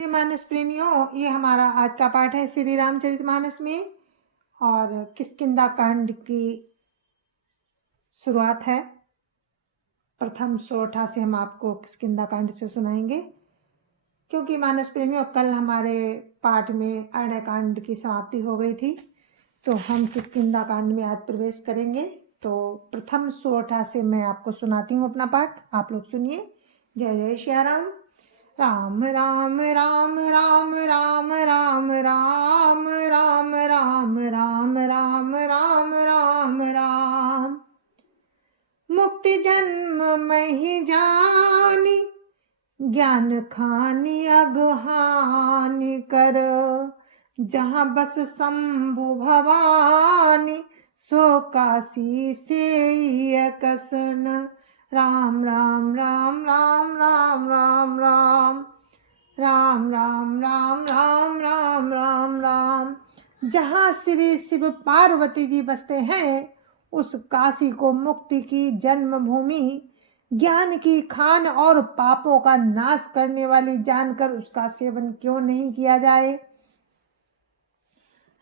मानस प्रेमियों, ये हमारा आज का पाठ है श्री रामचरितमानस में और किष्किंधा कांड की शुरुआत है। प्रथम सोठा से हम आपको किष्किंधा कांड से सुनाएंगे, क्योंकि मानस प्रेमियों कल हमारे पाठ में अरण्य कांड की समाप्ति हो गई थी, तो हम किष्किंधा कांड में आज प्रवेश करेंगे। तो प्रथम सोठा से मैं आपको सुनाती हूँ अपना पाठ, आप लोग सुनिए। जय जय श्री राम। राम राम राम राम राम राम राम राम राम राम राम राम राम राम। मुक्ति जन्म में ही जानी, ज्ञान खानी अगहानि कर। जहाँ बस शंभु भवानी, सो काशी से कसन। राम राम राम राम राम राम राम राम राम राम राम राम राम राम। जहाँ श्री शिव पार्वती जी बसते हैं, उस काशी को मुक्ति की जन्मभूमि, ज्ञान की खान और पापों का नाश करने वाली जानकर उसका सेवन क्यों नहीं किया जाए।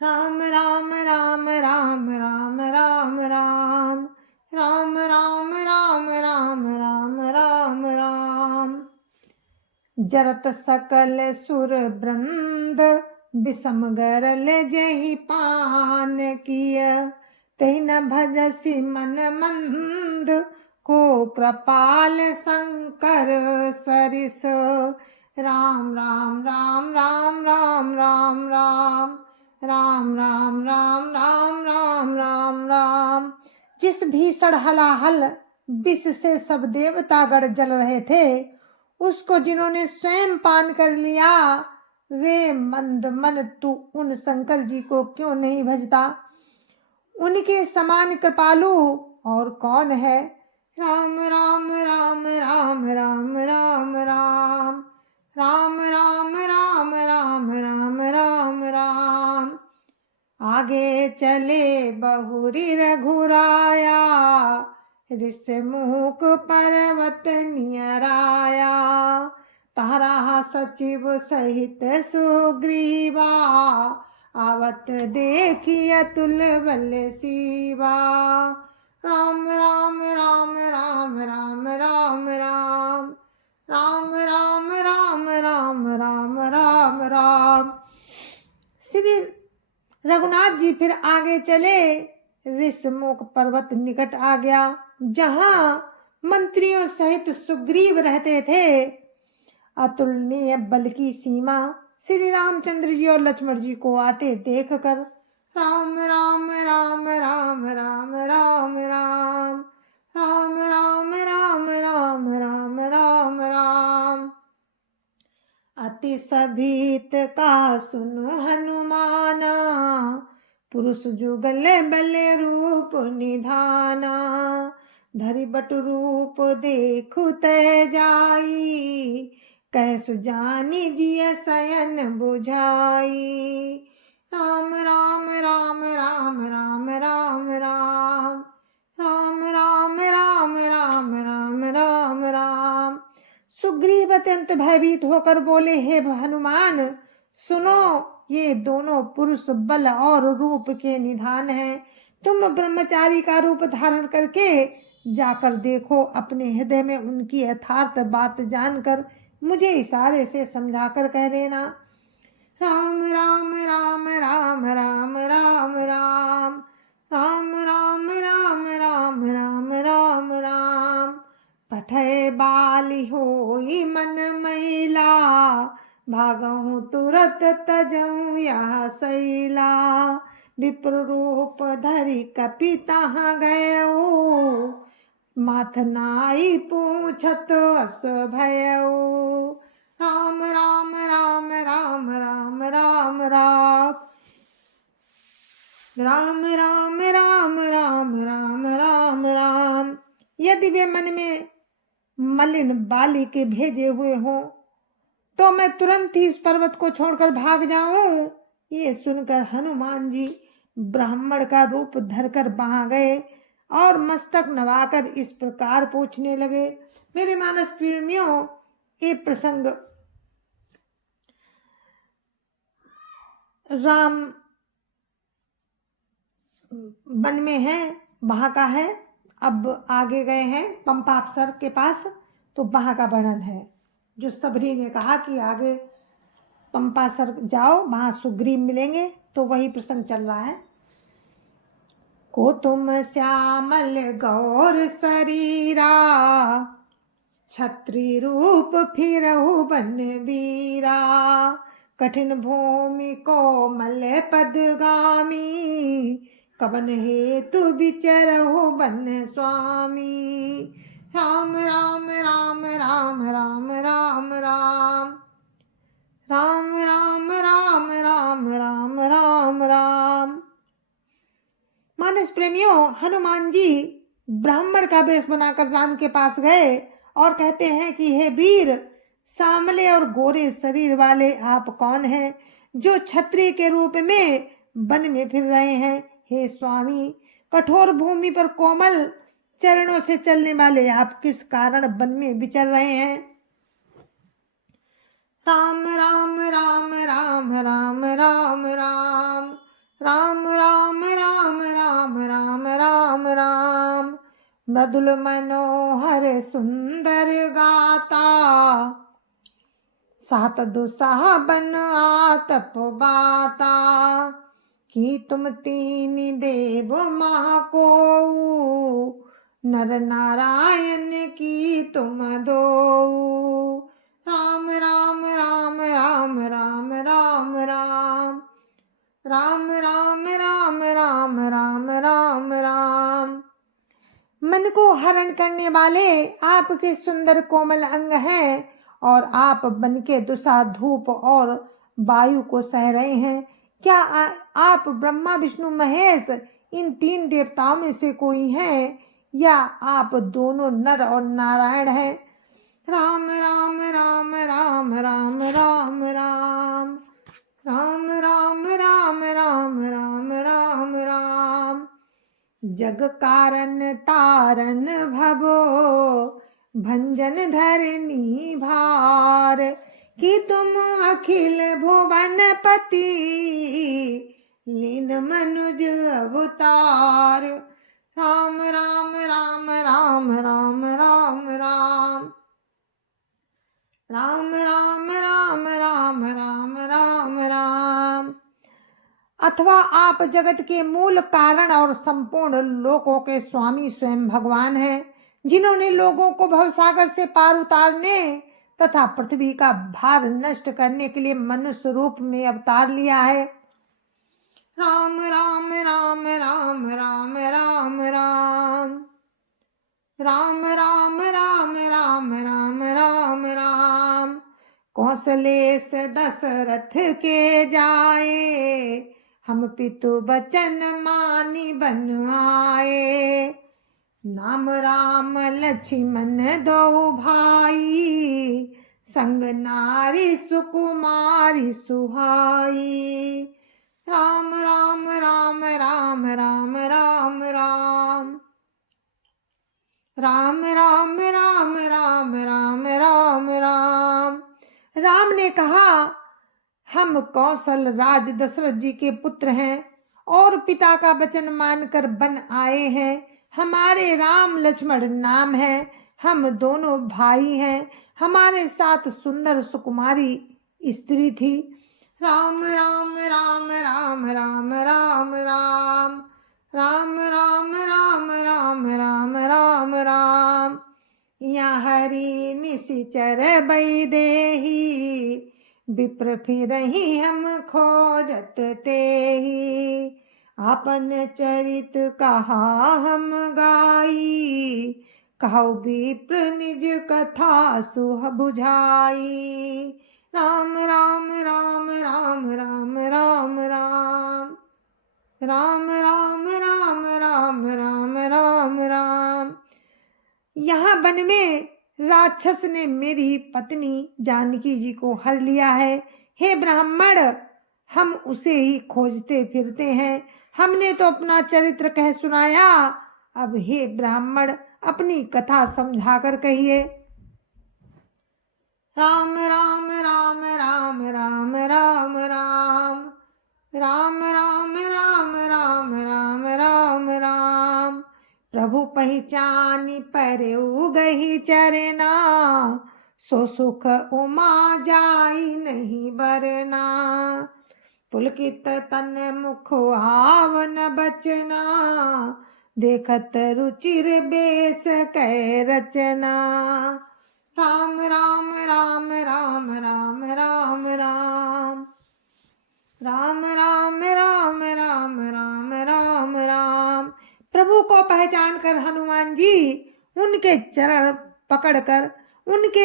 राम राम राम राम राम राम राम राम राम राम राम राम राम राम। जरत सकल सुर वृंद, विषम गरल जहि पान किय। तै न भजसि मन मंद, को कृपाल शंकर सरिस। राम राम राम राम राम राम राम राम राम राम राम राम राम राम। जिस भीषण हलाहल विष से सब देवतागण जल रहे थे, उसको जिन्होंने स्वयं पान कर लिया, रे मंद मन तू उन शंकर जी को क्यों नहीं भजता। उनके समान कृपालु और कौन है। राम राम राम राम राम राम राम राम राम राम राम राम राम राम। आगे चले बहुरी रघुराया, ऋषमुख पर्वत नियराया। तारा सचिव सहित सुग्रीवा, आवत देखी अतुल बल शिवा। राम राम राम राम राम राम राम राम राम राम राम राम राम राम। श्री रघुनाथ जी फिर आगे चले। ऋषमुख पर्वत निकट आ गया, जहां मंत्रियों सहित सुग्रीव रहते थे। अतुलनीय बल की सीमा श्री रामचंद्र जी और लक्ष्मण जी को आते देख कर राम राम राम राम राम राम राम राम राम राम राम राम राम राम। अति सभीत का सुनु हनुमाना, पुरुष जुगल बल रूप निधाना। धरि बट रूप देखु तै जाई, कह सुजानी जिय शयन बुझाई। राम राम राम राम राम राम राम राम राम राम राम राम राम राम। सुग्रीव अत्यंत भयभीत होकर बोले, हे हनुमान सुनो, ये दोनों पुरुष बल और रूप के निधान हैं। तुम ब्रह्मचारी का रूप धारण करके जाकर देखो, अपने हृदय में उनकी यथार्थ बात जानकर मुझे इशारे से समझाकर कह देना। राम राम राम राम राम राम राम राम राम राम राम राम राम राम। पठय बाली होई मन मैला, भागहु तुरत तजहु यह शैला। विप्र रूप धरि कपि तहाँ गयऊ, माथ नाई पूछत अस भयऊ। राम राम राम राम राम राम राम राम राम राम राम राम राम राम। यदि वे मन में मलिन बाली के भेजे हुए हों, तो मैं तुरंत ही इस पर्वत को छोड़कर भाग जाऊं। ये सुनकर हनुमान जी ब्राह्मण का रूप धरकर वहां गए और मस्तक नवाकर इस प्रकार पूछने लगे। मेरे मानस प्रेमियों, ये प्रसंग राम वन में हैं, वहाँ का है। अब आगे गए हैं पंपाप्सर के पास, तो वहाँ का वर्णन है। जो सबरी ने कहा कि आगे पंपासर जाओ, वहाँ सुग्रीव मिलेंगे, तो वही प्रसंग चल रहा है। को तुम श्यामल गौर शरीरा, छत्री रूप फिरहु बन वीरा। कठिन भूमि कोमल पदगामी, कवन हेतु विचरहु बन स्वामी। राम राम राम राम राम राम राम राम राम राम राम राम राम राम। मानस प्रेमियों, हनुमान जी ब्राह्मण का वेश बनाकर राम के पास गए और कहते हैं कि हे वीर, सांवले और गोरे शरीर वाले आप कौन हैं जो क्षत्रिय के रूप में वन में फिर रहे हैं? हे स्वामी, कठोर भूमि पर कोमल चरणों से चलने वाले आप किस कारण वन में विचर रहे हैं? राम राम राम राम राम राम राम राम राम राम राम राम राम राम। मृदुल मनोहर सुंदर गाता, सात दुसाह बन आतप बाता। कि तुम तीन देव महाको, नर नारायण की तुम दो। राम राम राम राम राम राम राम राम राम राम राम राम राम राम। मन को हरण करने वाले आपके सुंदर कोमल अंग हैं, और आप बन के दुसा, धूप और वायु को सह रहे हैं। क्या आप ब्रह्मा विष्णु महेश इन तीन देवताओं में से कोई हैं, या आप दोनों नर और नारायण हैं? राम राम राम राम राम राम राम राम राम राम राम राम राम राम। जग कारण तारन भवो, भंजन धरनी भार। कि तुम अखिल भुवन पति, लीन मनुज अवतार। राम राम राम राम राम राम राम राम राम राम राम राम राम राम। अथवा आप जगत के मूल कारण और संपूर्ण लोकों के स्वामी स्वयं भगवान हैं, जिन्होंने लोगों को भवसागर से पार उतारने तथा पृथ्वी का भार नष्ट करने के लिए मनुष्य रूप में अवतार लिया है। राम राम राम राम राम राम राम राम राम राम राम राम राम राम। कौशलेश दशरथ के जाए, हम पितु बचन मानी बन आए। नाम राम लक्ष्मण दो भाई, संग नारी सुकुमारी सुहाई। राम राम राम राम राम राम राम राम राम राम राम राम राम राम। राम ने कहा, हम कौशल राज दशरथ जी के पुत्र हैं और पिता का वचन मानकर बन आए हैं। हमारे राम लक्ष्मण नाम है, हम दोनों भाई हैं। हमारे साथ सुंदर सुकुमारी स्त्री थी। राम राम राम राम राम राम राम राम राम राम राम राम राम राम। या हरि निशिचर बैदेही, विप्र फिरहि हम खोजत तेहि। आपन चरित कहा हम गाई, कहु विप्र निज कथा सुह बुझाई। राम राम राम राम राम राम राम राम राम राम राम राम राम राम। यहाँ वन में राक्षस ने मेरी पत्नी जानकी जी को हर लिया है। हे ब्राह्मण, हम उसे ही खोजते फिरते हैं। हमने तो अपना चरित्र कह सुनाया, अब हे ब्राह्मण अपनी कथा समझाकर कहिए। राम राम राम राम राम राम राम पहिचानी पर उगही चरना, सो सुख उमा जाई नहीं बरना। पुलकित तन मुख आवन बचना, देखत रुचिर बेस कै रचना। राम राम राम राम राम राम राम, राम राम राम राम राम राम राम। प्रभु को पहचान कर हनुमान जी उनके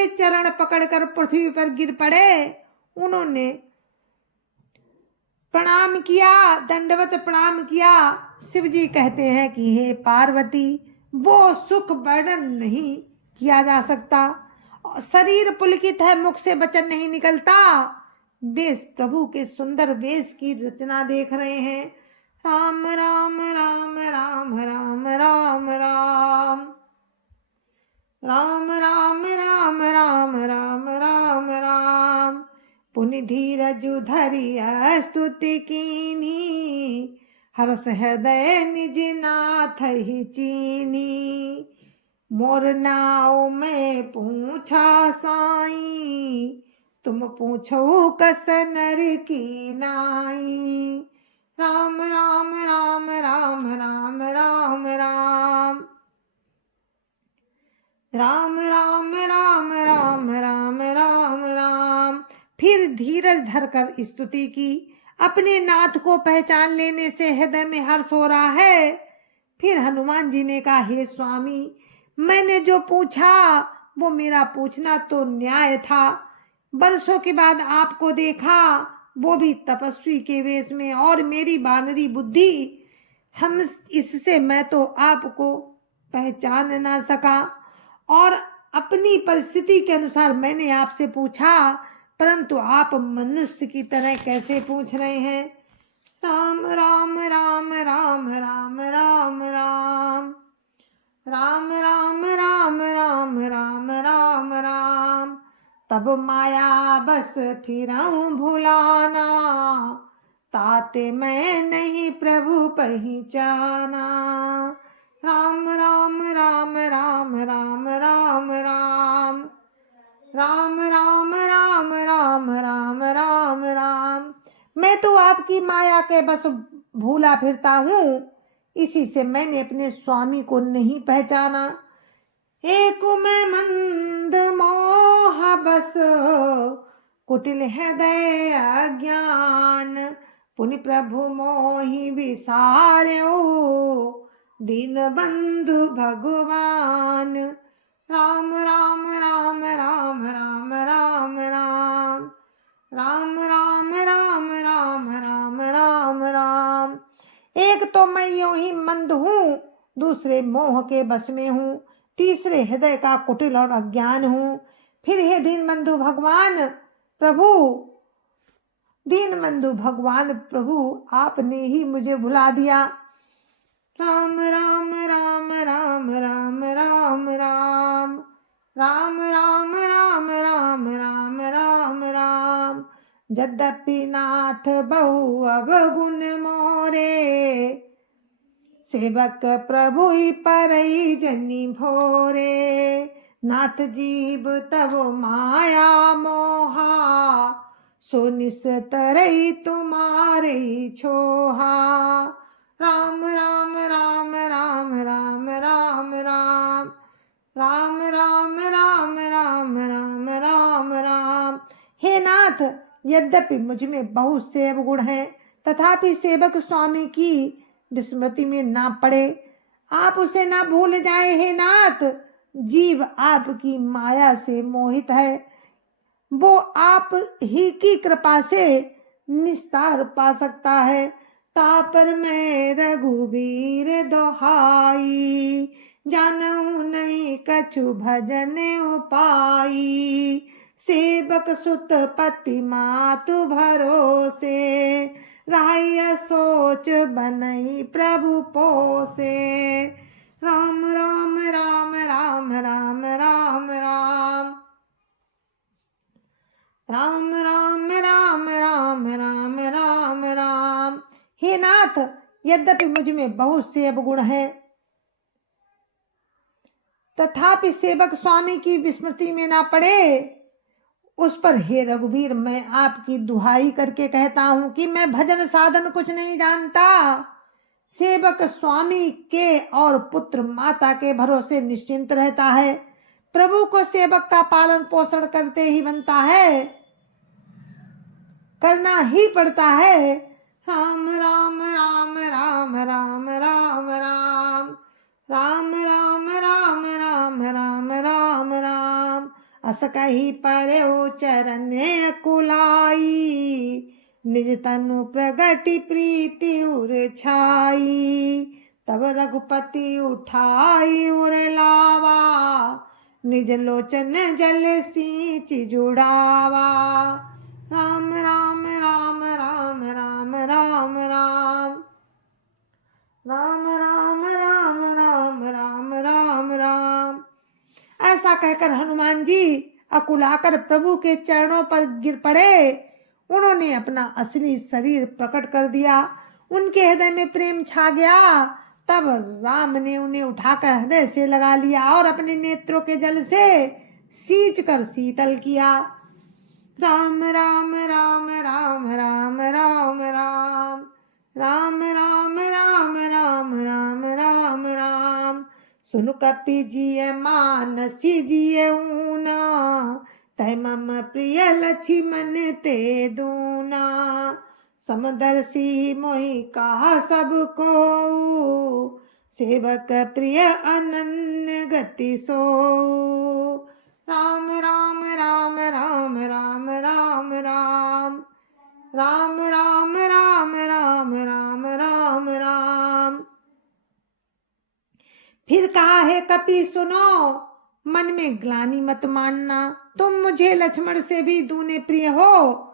चरण पकड़कर पृथ्वी पर गिर पड़े। उन्होंने प्रणाम किया, दंडवत प्रणाम किया। शिव जी कहते हैं कि हे पार्वती, वो सुख वर्णन नहीं किया जा सकता। शरीर पुलकित है, मुख से वचन नहीं निकलता। वे प्रभु के सुंदर वेश की रचना देख रहे हैं। राम राम राम राम राम राम राम, राम राम राम राम राम राम राम। पुनि धीरजु धरिया स्तुति कीन्ही, हर्ष हृदय निज नाथ ही चीन्ही। मोर नाव में पूछा साई, तुम पूछो कस नर की नाई। राम राम राम राम राम राम राम, राम राम राम राम राम राम राम। फिर धीरज धरकर स्तुति की। अपने नाथ को पहचान लेने से हृदय में हर्ष हो रहा है। फिर हनुमान जी ने कहा, हे स्वामी, मैंने जो पूछा वो मेरा पूछना तो न्याय था। बरसों के बाद आपको देखा, वो भी तपस्वी के वेश में, और मेरी बानरी बुद्धि, हम इससे मैं तो आपको पहचान ना सका। और अपनी परिस्थिति के अनुसार मैंने आपसे पूछा, परंतु आप मनुष्य की तरह कैसे पूछ रहे हैं। राम राम राम राम राम राम राम, राम राम राम राम राम राम राम। तब माया बस फिरऊं भुलाना, ताते मैं नहीं प्रभु पहचाना। राम राम राम राम राम राम राम, राम राम राम राम राम राम राम। मैं तो आपकी माया के बस भूला फिरता हूँ, इसी से मैंने अपने स्वामी को नहीं पहचाना। एक में मंद मोह बस, कुटिल हृदय अज्ञान। पुनि प्रभु मोहि विसार्यो, दीन बंधु भगवान। राम राम राम राम राम राम राम, राम राम राम राम राम राम राम। एक तो मैं यूं ही मंद हूँ, दूसरे मोह के बस में हूँ, तीसरे हृदय का कुटिल और अज्ञान हूँ। फिर हे दीनबंधु भगवान प्रभु, दीनबंधु भगवान प्रभु, आपने ही मुझे भुला दिया। राम राम राम राम राम राम राम, राम राम राम राम राम राम राम। यद्यपि नाथ बहु अवगुण मोरे, सेवक प्रभु परई जनी भोरे। नाथ जीव तब माया मोहा, सो निस्तरई तुम्हारे छोहा। राम राम राम राम राम राम राम, राम राम राम राम राम राम राम। हे नाथ, यद्यपि मुझ में बहुत से अवगुण हैं, तथापि सेवक स्वामी की विस्मृति में ना पड़े, आप उसे ना भूल जाए। हे नाथ, जीव आपकी माया से मोहित है, वो आप ही की कृपा से निस्तार पा सकता है। तापर मैं रघुबीर दोहाई, जानऊ नहीं कछु भजन उपाई। सेवक सुत पति मातु भरोसे, राय सोच बनई प्रभु पोसे। राम राम राम राम राम राम राम, राम राम राम राम राम राम राम। हे नाथ, यद्यपि मुझ में बहुत से अवगुण हैं, तथापि सेवक स्वामी की विस्मृति में ना पड़े। उस पर हे रघुवीर, मैं आपकी दुहाई करके कहता हूं कि मैं भजन साधन कुछ नहीं जानता। सेवक स्वामी के और पुत्र माता के भरोसे निश्चिंत रहता है। प्रभु को सेवक का पालन पोषण करते ही बनता है, करना ही पड़ता है। राम राम राम राम राम राम राम राम राम राम राम राम राम राम। अस कही पर्यो चरण कुलाई, निज तनु प्रगति प्रीति उर छाई। तब रघुपति उठाई उर लावा, निज लोचन जल सींच जुड़ावा। राम राम राम राम राम राम राम राम राम राम राम राम राम राम। ऐसा कहकर हनुमान जी अकुलाकर प्रभु के चरणों पर गिर पड़े। उन्होंने अपना असली शरीर प्रकट कर दिया। उनके हृदय में प्रेम छा गया। तब राम ने उन्हें उठाकर हृदय से लगा लिया और अपने नेत्रों के जल से सींच कर शीतल किया। राम राम राम राम राम राम राम राम राम राम राम राम राम राम। सुन कपि जिय मानसी जिय ऊना, तय मम प्रिय लक्ष्मण ते दूना। समदर्शी मोहि कहा सब को, सेवक प्रिय अनन्य गति सो। राम राम राम राम राम राम राम राम राम राम राम राम राम राम। फिर कहा है कपि सुनो, मन में ग्लानि मत मानना। तुम मुझे लक्ष्मण से भी दूने प्रिय हो।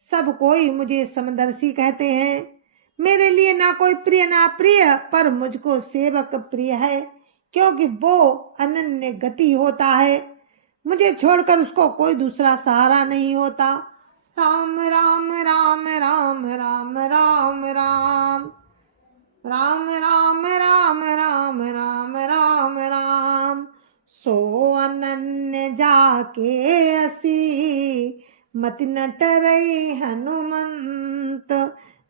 सब कोई मुझे समदर्शी कहते हैं। मेरे लिए ना कोई प्रिय ना प्रिय, पर मुझको सेवक प्रिय है, क्योंकि वो अनन्य गति होता है। मुझे छोड़कर उसको कोई दूसरा सहारा नहीं होता। राम राम राम राम राम राम राम राम राम राम राम राम राम राम। सो अनन्य जाके असी, मति न टरई हनुमंत।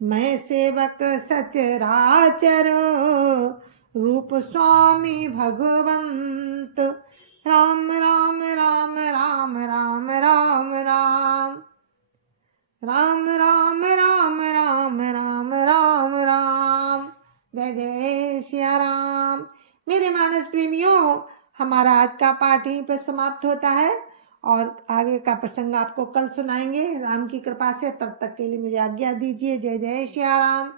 मैं सेवक सचराचर, रूप स्वामी भगवंत। राम राम राम राम राम राम राम राम राम राम राम राम राम राम। जय जय सिया राम। मेरे मानस प्रेमियों, हमारा आज का पाठ यहीं पर समाप्त होता है और आगे का प्रसंग आपको कल सुनाएंगे राम की कृपा से। तब तक के लिए मुझे आज्ञा दीजिए। जय जय सिया राम।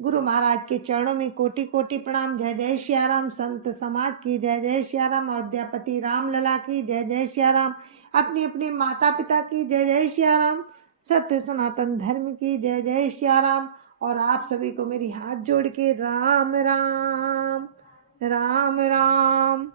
गुरु महाराज के चरणों में कोटि कोटि प्रणाम। जय जय सिया राम। संत समाज की जय जय सिया राम। अयोध्यापति राम लला की जय जय सिया राम। अपने अपने माता पिता की जय जय सिया राम। सत्य सनातन धर्म की जय जय सिया राम। और आप सभी को मेरी हाथ जोड़ के राम राम राम राम।